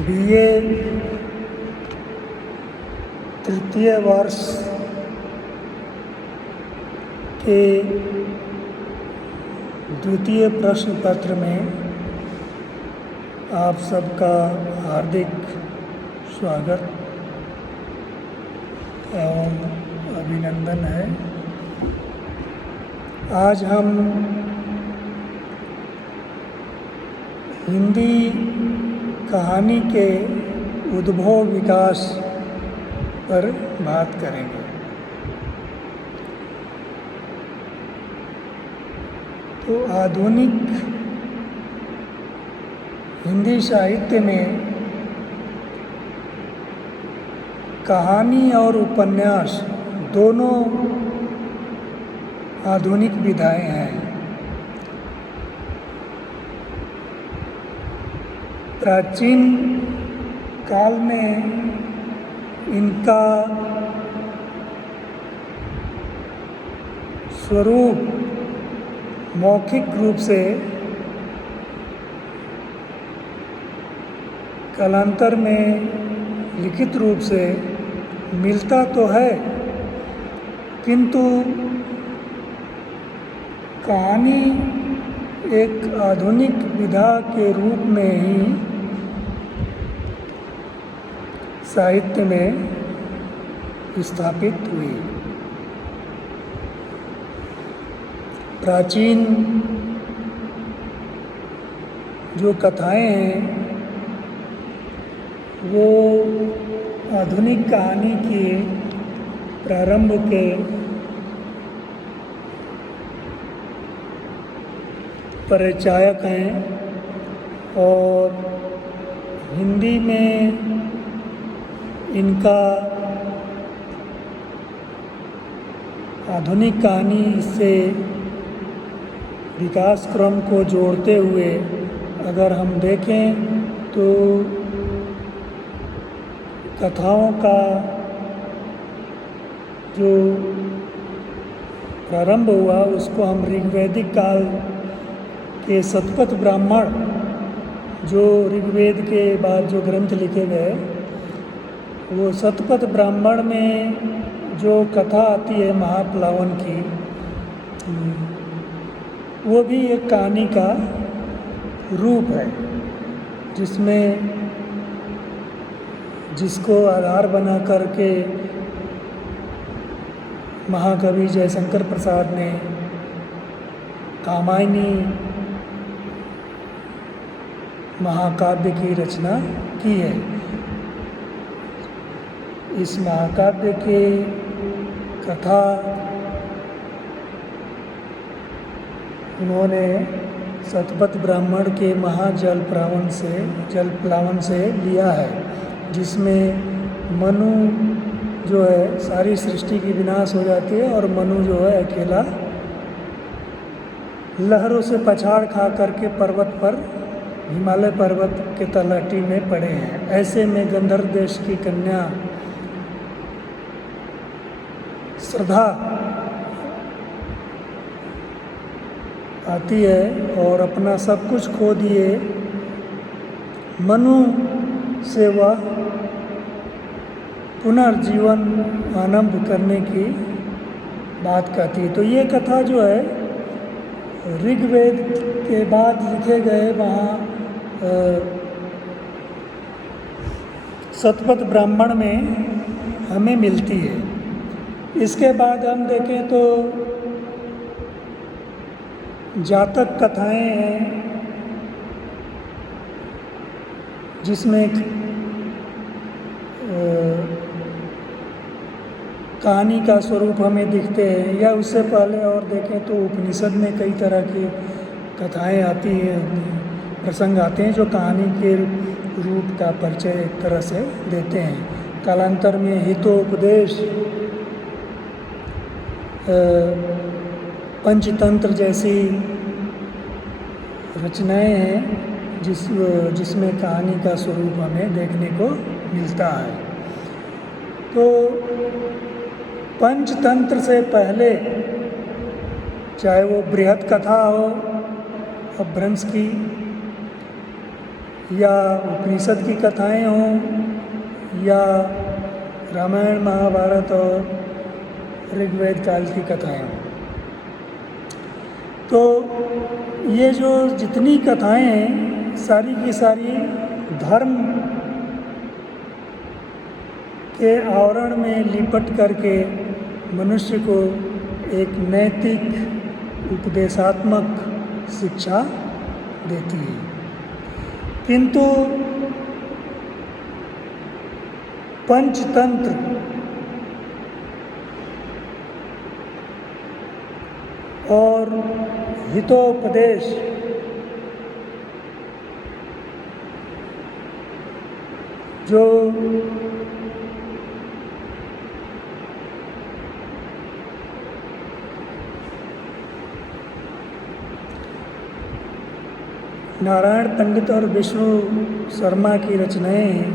BA तृतीय वर्ष के द्वितीय प्रश्न पत्र में आप सबका हार्दिक स्वागत एवं अभिनंदन है। आज हम हिंदी कहानी के उद्भव विकास पर बात करेंगे। तो आधुनिक हिंदी साहित्य में कहानी और उपन्यास दोनों आधुनिक विधाएं हैं। प्राचीन काल में इनका स्वरूप मौखिक रूप से कालांतर में लिखित रूप से मिलता तो है, किंतु कहानी एक आधुनिक विधा के रूप में ही साहित्य में स्थापित हुई। प्राचीन जो कथाएं हैं वो आधुनिक कहानी के प्रारंभ के परिचायक हैं और हिंदी में इनका आधुनिक कहानी से विकास क्रम को जोड़ते हुए अगर हम देखें तो कथाओं का जो प्रारंभ हुआ उसको हम ऋग्वैदिक काल के शतपथ ब्राह्मण, जो ऋग्वेद के बाद जो ग्रंथ लिखे गए, वो शतपथ ब्राह्मण में जो कथा आती है महाप्लावन की, वो भी एक कहानी का रूप है, जिसको आधार बना करके महाकवि जयशंकर प्रसाद ने कामायनी महाकाव्य की रचना की है। इस महाकाव्य के कथा उन्होंने शतपथ ब्राह्मण के महाजल प्लावन से लिया है, जिसमें मनु जो है सारी सृष्टि की विनाश हो जाती है और मनु जो है अकेला लहरों से पछाड़ खा करके पर्वत पर, हिमालय पर्वत के तलहटी में पड़े हैं। ऐसे में गंधर्व देश की कन्या श्रद्धा आती है और अपना सब कुछ खो दिए मनु से वह पुनर्जीवन आरंभ करने की बात कहती है। तो ये कथा जो है ऋग्वेद के बाद लिखे गए वहाँ शतपथ ब्राह्मण में हमें मिलती है। इसके बाद हम देखें तो जातक कथाएं हैं, जिसमें कहानी का स्वरूप हमें दिखते हैं, या उससे पहले और देखें तो उपनिषद में कई तरह की कथाएं आती हैं, प्रसंग आते हैं जो कहानी के रूप का परिचय एक तरह से देते हैं। कालांतर में हितोपदेश, पंचतंत्र जैसी रचनाएं हैं जिसमें कहानी का स्वरूप हमें देखने को मिलता है। तो पंचतंत्र से पहले चाहे वो बृहत कथा हो अपभ्रंश की, या उपनिषद की कथाएं हों या रामायण महाभारत और ऋग्वेद काल की कथाएं हों। तो ये जो जितनी कथाएं हैं सारी की सारी धर्म के आवरण में लिपट करके मनुष्य को एक नैतिक उपदेशात्मक शिक्षा देती है। किंतु पंचतंत्र और हितोपदेश जो नारायण पंडित और विष्णु शर्मा की रचनाएं हैं,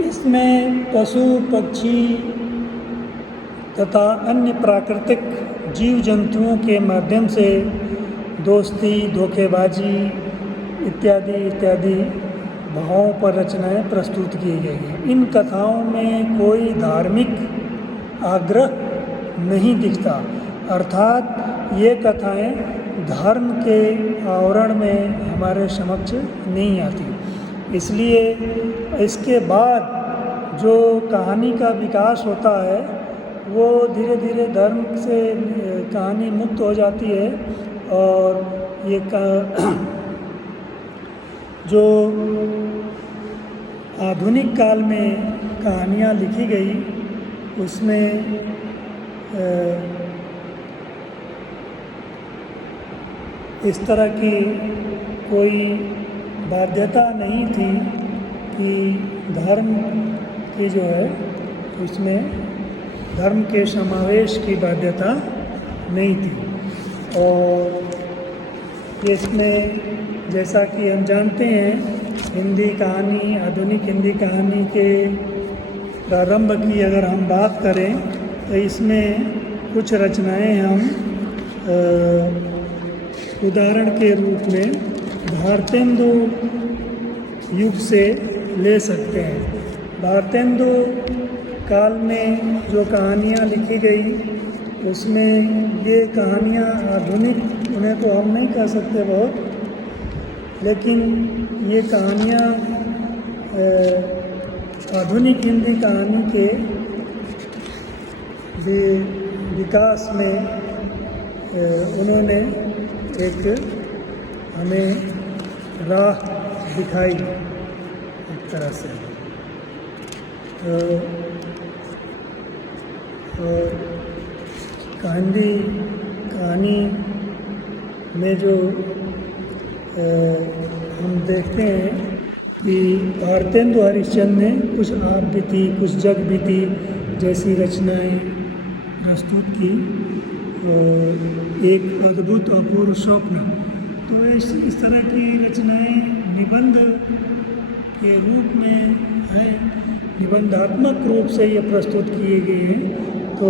इसमें पशु पक्षी तथा अन्य प्राकृतिक जीव जंतुओं के माध्यम से दोस्ती, धोखेबाजी इत्यादि इत्यादि भावों पर रचनाएं प्रस्तुत की गई हैं। इन कथाओं में कोई धार्मिक आग्रह नहीं दिखता, अर्थात ये कथाएं धर्म के आवरण में हमारे समक्ष नहीं आती। इसलिए इसके बाद जो कहानी का विकास होता है वो धीरे धीरे धर्म से कहानी मुक्त हो जाती है और ये जो आधुनिक काल में कहानियाँ लिखी गई उसमें इस तरह की कोई बाध्यता नहीं थी कि धर्म की जो है उसमें धर्म के समावेश की बाध्यता नहीं थी। और इसमें जैसा कि हम जानते हैं हिंदी कहानी, आधुनिक हिंदी कहानी के प्रारंभ की अगर हम बात करें तो इसमें कुछ रचनाएं हम उदाहरण के रूप में भारतेंदु युग से ले सकते हैं। भारतेंदु काल में जो कहानियाँ लिखी गई उसमें ये कहानियाँ आधुनिक उन्हें तो हम नहीं कह सकते बहुत, लेकिन ये कहानियाँ आधुनिक हिंदी कहानी के विकास में उन्होंने एक हमें राह दिखाई एक तरह से। कहानी में जो हम देखते हैं कि भारतेंदु हरिश्चंद्र ने कुछ आप बीती कुछ जग बीती जैसी रचनाएं प्रस्तुत की, एक अद्भुत अपूर्व स्वप्न। तो इस तरह की रचनाएं निबंध के रूप में है, निबंधात्मक रूप से ये प्रस्तुत किए गए हैं। तो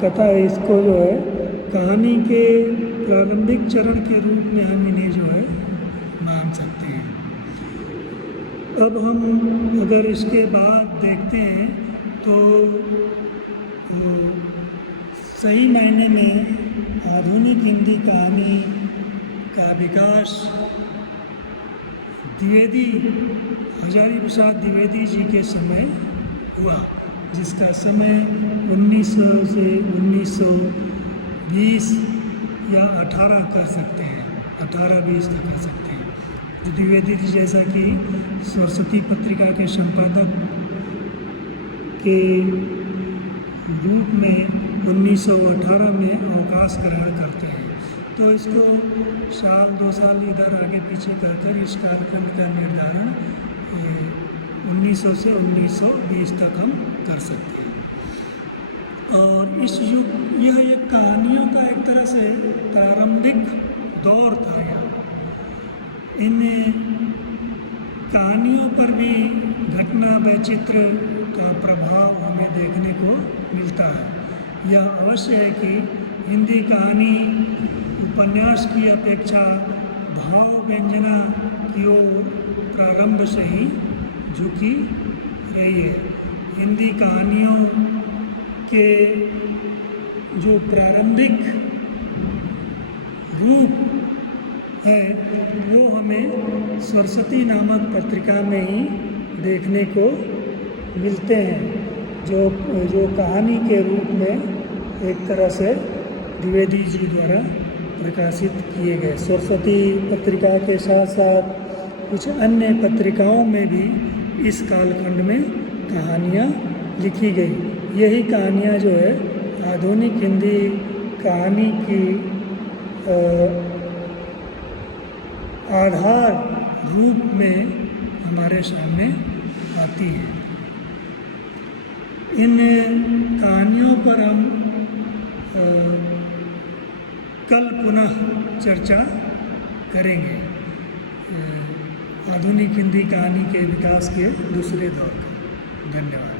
कथा इसको जो है कहानी के प्रारंभिक चरण के रूप में हम इन्हें जो है मान सकते हैं। अब हम अगर इसके बाद देखते हैं तो सही मायने में आधुनिक हिंदी कहानी का विकास द्विवेदी, हजारी प्रसाद द्विवेदी जी के समय हुआ, जिसका समय 1900 से 1920 या 18 कर सकते हैं, 18-20 तक कर सकते हैं। द्विवेदी जी जैसा कि सरस्वती पत्रिका के संपादक के रूप में 1918 में अवकाश ग्रहण करते हैं। तो इसको साल 2 साल इधर आगे पीछे कर इस कालखंड का निर्धारण 1900 से 1920 तक हम कर सकते हैं। और इस युग यह एक कहानियों का एक तरह से प्रारंभिक दौर था। इन कहानियों पर भी घटना वैचित्र का प्रभाव हमें देखने को मिलता है। यह अवश्य है कि हिंदी कहानी उपन्यास की अपेक्षा भाव व्यंजना की ओर से ही झुकी रही है। हिंदी कहानियों के जो प्रारंभिक रूप है वो हमें सरस्वती नामक पत्रिका में ही देखने को मिलते हैं, जो कहानी के रूप में एक तरह से द्विवेदी जी द्वारा प्रकाशित किए गए। सरस्वती पत्रिका के साथ साथ कुछ अन्य पत्रिकाओं में भी इस कालखंड में कहानियाँ लिखी गई। यही कहानियाँ जो है आधुनिक हिंदी कहानी की आधार रूप में हमारे सामने आती है। इन कहानियों पर हम कल पुनः चर्चा करेंगे आधुनिक हिंदी कहानी के विकास के दूसरे दौर का। धन्यवाद।